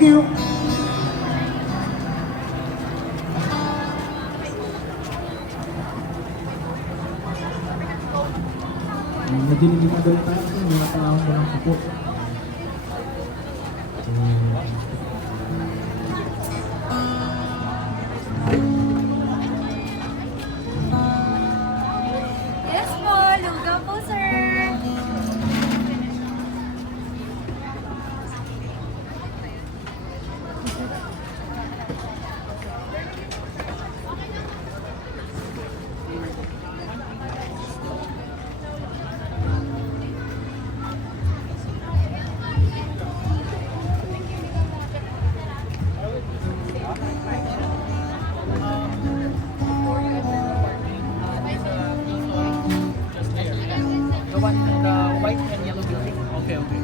you. Medyo hindi magalita kasi mga tao mo ng kapo. Yes po, lugaw po sir. The one, the white and yellow building. Okay, okay.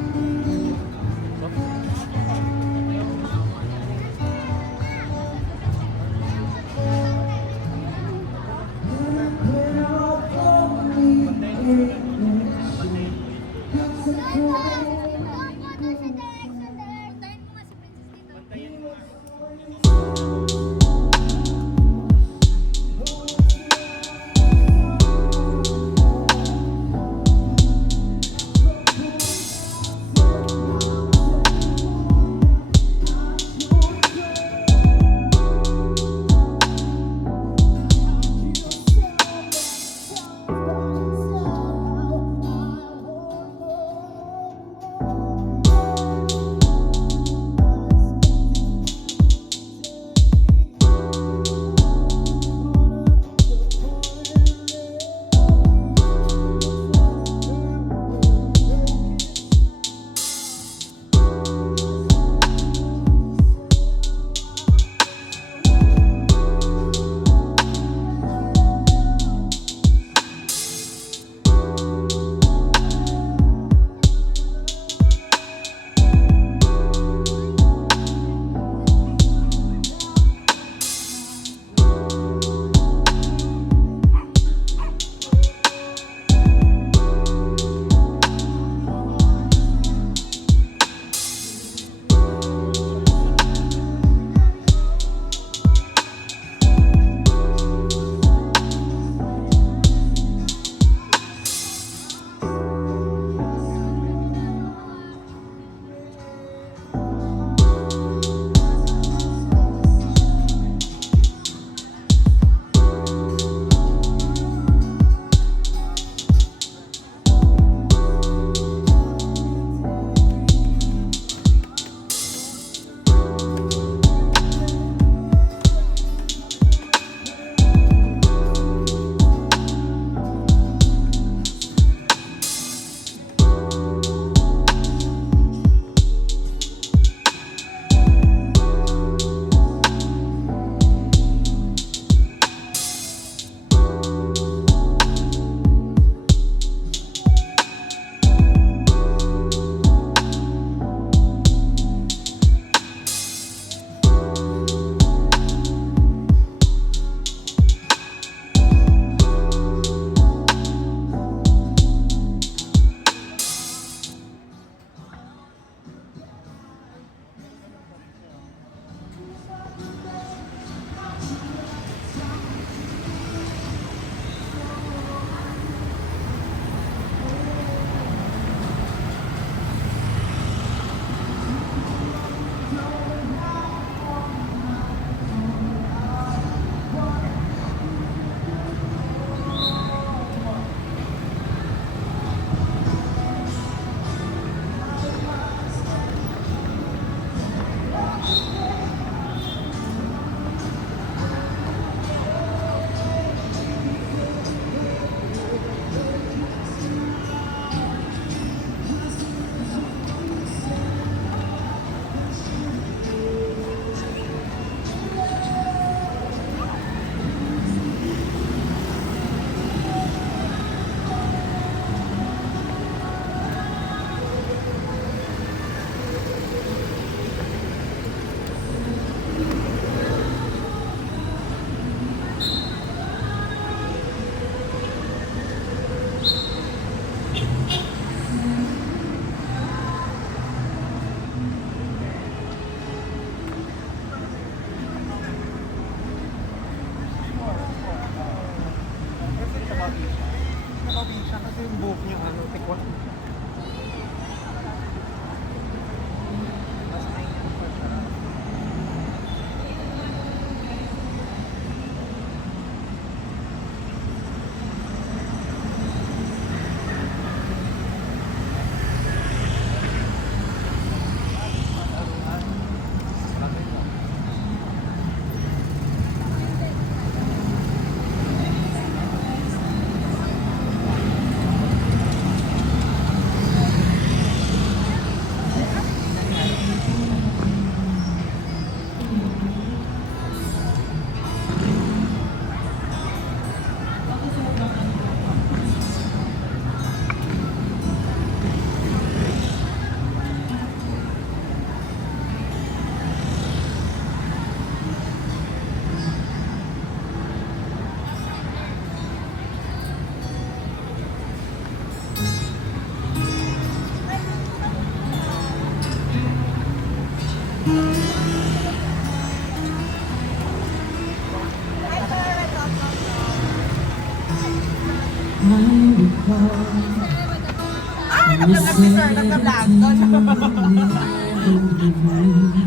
Ay, nag-vlog si sir, nag-vlog.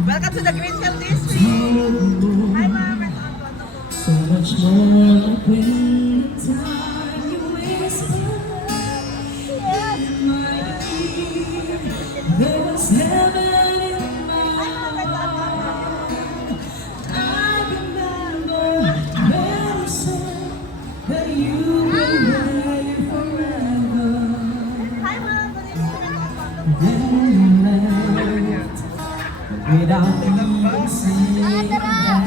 Welcome to the Greenfield District. Hi, ma'am. So much more like when the time you whisper in my ear. There was heaven in my heart. I remember when you said that you were ready forever. Hi, ma'am. Then you left without even saying that.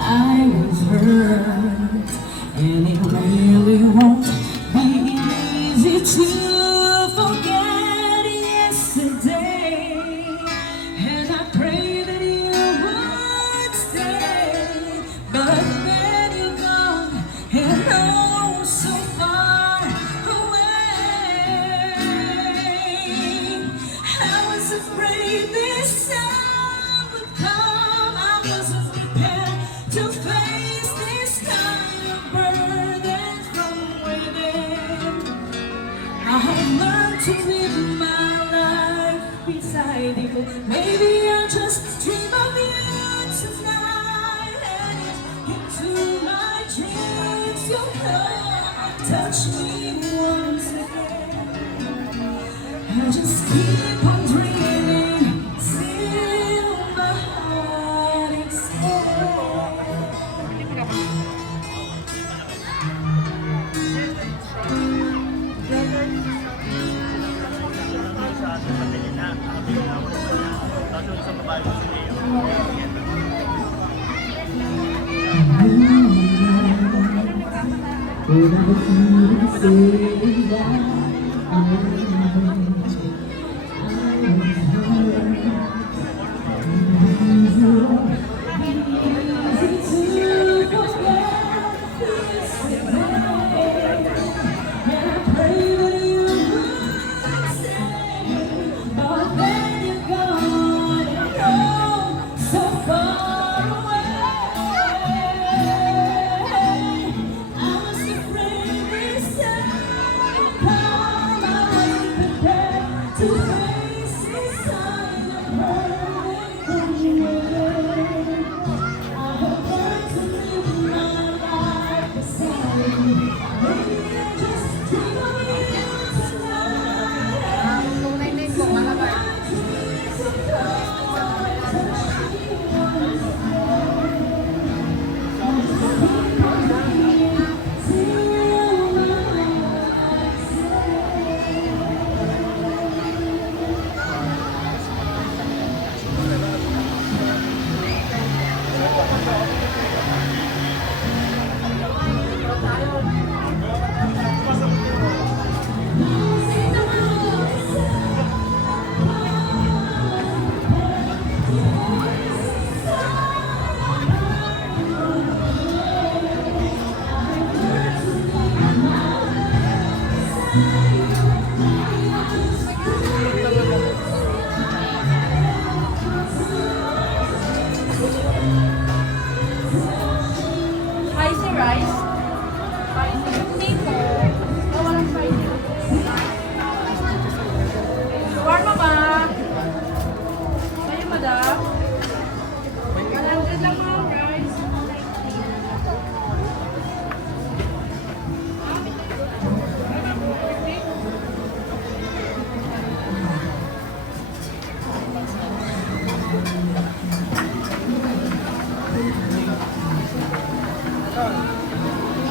I was hurt, and it really won't be easy to forget yesterday. And I pray that you would stay, but then you're gone, and oh, so far away. I was afraid this time would come. I wasn't prepared to face this kind of burden from within. I have learned to live my life beside you. Maybe I'll just dream of you tonight, and if into my dreams you'll come and touch me once again. I just keep on dreaming till my heart explodes. Without you saying that Spicy rice. Spicy dito. Walang spicy. Shawarma ba? Sa'yo, madam? 100 lang mga guys.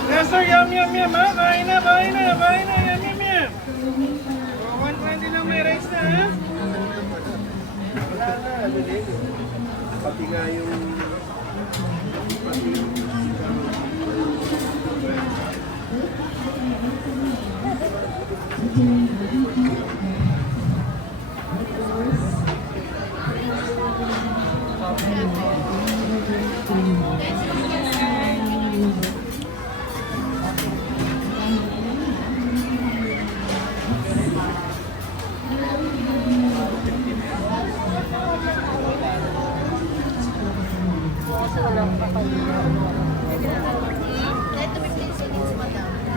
Yes sir, yum yum yum ha. Kain na, kain na, kain na. Yum yum yum. Oh, 120 lang may rice na ha. Wala na, ano din. Pati nga yung... Ito may seasonings, madam.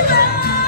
goodbye.